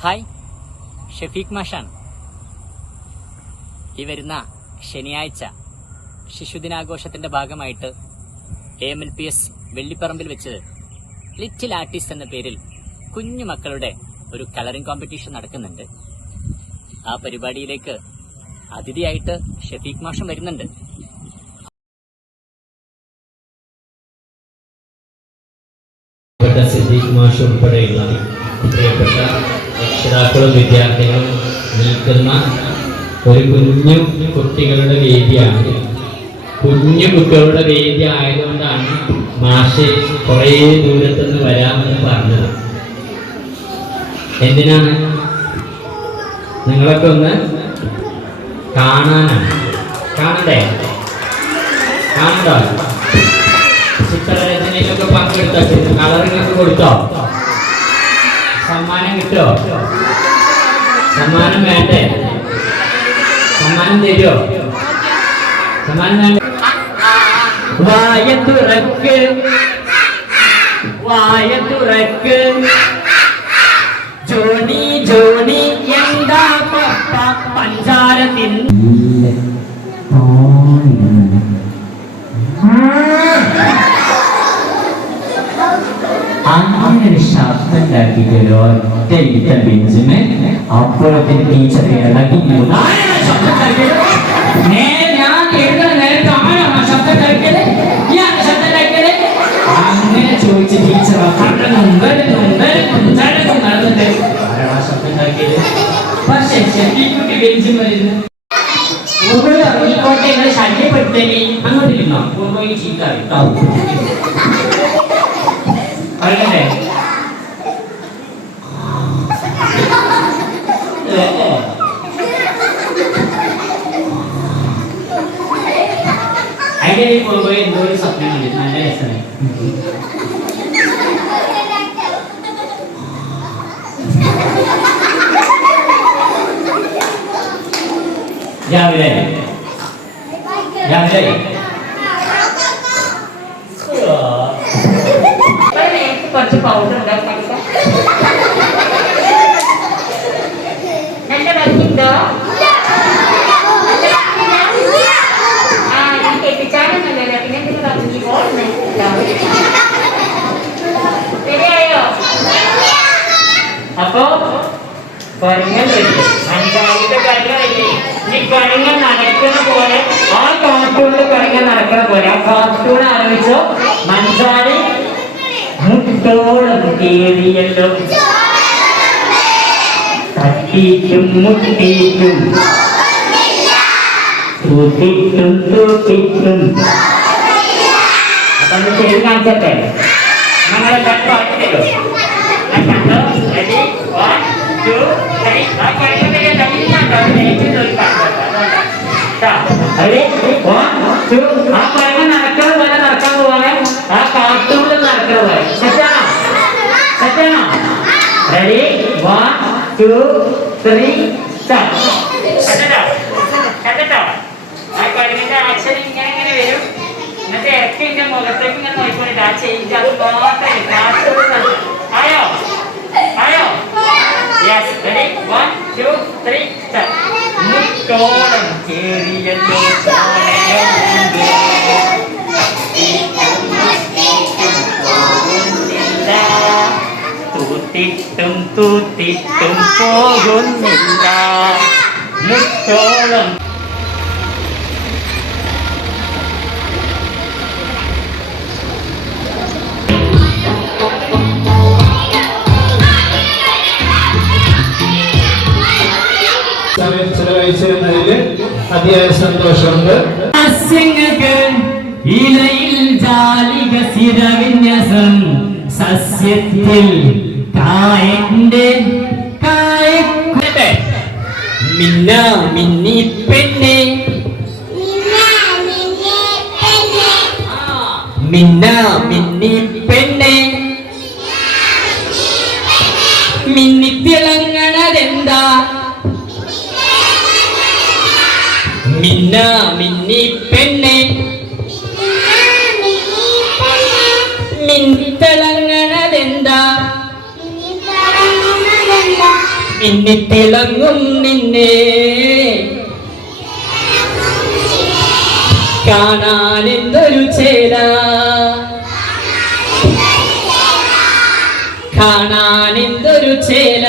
Hi Shafeeq മാഷാണ്. ഈ വരുന്ന ശനിയാഴ്ച ശിശുദിനാഘോഷത്തിന്റെ ഭാഗമായിട്ട് A M L P S വെള്ളിപ്പറമ്പിൽ വെച്ച് ലിറ്റിൽ ആർട്ടിസ്റ്റ് എന്ന പേരിൽ കുഞ്ഞു മക്കളുടെ ഒരു കളറിംഗ് കോമ്പറ്റീഷൻ നടക്കുന്നുണ്ട്. ആ പരിപാടിയിലേക്ക് അതിഥിയായിട്ട് ഷഫീഖ് മാഷൻ വരുന്നുണ്ട്. സിദ്ദീഖ് ഉൾപ്പെടെയുള്ള പ്രിയപ്പെട്ട രക്ഷിതാക്കളും വിദ്യാർത്ഥികളും നിൽക്കുന്ന ഒരു കുഞ്ഞു കുട്ടികളുടെ വേദിയാണ്. കുഞ്ഞു കുട്ടികളുടെ വേദി ആയതുകൊണ്ടാണ് മാഷ് കുറേ ദൂരത്തുനിന്ന് വരാമെന്ന് പറഞ്ഞത്. എന്തിനാണ്? നിങ്ങളൊക്കെ ഒന്ന് കാണാനാണ്. കാണണ്ടേ? കാണണ്ടോ? ചിത്രരചനയിലൊക്കെ പങ്കെടുത്തോ? കളറിനൊക്കെ കൊടുത്തോ? സമ്മാനം കിട്ടോ? സമ്മാനം വേണ്ടേ? സമ്മാനം തരുമോ സമ്മാനം വേണ്ട? വായ തുറക്ക് വായ തുറക്ക് ജോണി ജോണി ඇතිකෙලොත් දෙවිත බින්සිමෙන් අපොලොත් ටීචර් එනකි නායන शब्द करके मैं यहाँ केरल मेरे कहाँ ना शब्द करके ले या शब्द करके ले हमने चोरी से टीचर खंड number number number number number अरे हाँ शब्द करके ले बस ऐसे टीचर के बेंच में ले ఊరు అనుకోండి మరి సండే పెడితేనే అనుకుంటున్నాం ఊరు పోయి చీకారు आयडियली कोण कोणी दोन स्वप्न म्हणजे माझ्या असं नाही या विजय या विजय కొంచెం పౌడర్ പരങ്ങൾ വരും അഞ്ചാമത്തെ പരങ്ങ വരും ഈ പരങ്ങ നടക്കുന്ന പോലെ ആ കാർട്ടൂണിൽ പരങ്ങ നടക്കുന്ന പോലെ ആ കാർട്ടൂൺ ആലോചിച്ചോ മഞ്ചാടി മുട്ടോളം കേറിയല്ലോ തട്ടിയിട്ടും മുട്ടിയിട്ടും തൂത്തിട്ടും തൂത്തിട്ടും അപ്പൊ ഒന്ന് ചെയ്ത് കാണിച്ചട്ടെ ഞങ്ങളെ പാട്ടില്ലല്ലോ കണ്ടോ റെഡി വൺ ടു ത്രീ ആ പഴമ നടക്കുന്ന പോലെ നടക്കാൻ പോവാണ് ആ കാർട്ടൂണിൽ നടക്കുന്ന പോലെ സെറ്റാണോ സെറ്റാണോ ready one two three start കണ്ടോ കണ്ടോ ആ പഴമിന്റെ ആക്ഷൻ ഇങ്ങനെ ഇങ്ങനെ വരും എന്നിട്ട് ഇറക്കി എന്റെ മുഖത്തേക്ക് ഇങ്ങനെ നോക്കിക്കൊണ്ടിട്ട് ആ ചേഞ്ച് അത് മാത്രമേ കാർട്ടൂൺ ആയോ തൂത്തിട്ടും തൂത്തിട്ടും പോകുന്നില്ല മുട്ടോളം സമയം ചെലവഴിച്ചിരുന്നതിൽ അതിയായ സന്തോഷമുണ്ട് സസ്യങ്ങൾക്ക് ഇലയിൽ ജാലിക സ്ഥിരവിന്യാസം സസ്യത്തിൽ കായന്റെ കായക്കുട്ടെ മിന്ന മിന്നി പെണ്ണെ. മിന്ന മിന്നി പെണ്ണെ. മിന്നിത്തിളങ്ങണതെന്താ? മിന്ന മിന്നി പെണ്ണെ. മിന്നിത്തിളങ്ങണതെന്താ തിളങ്ങും നിന്നെ. കാണാൻ എന്തൊരു ചേല കാണാൻ എന്തൊരു ചേല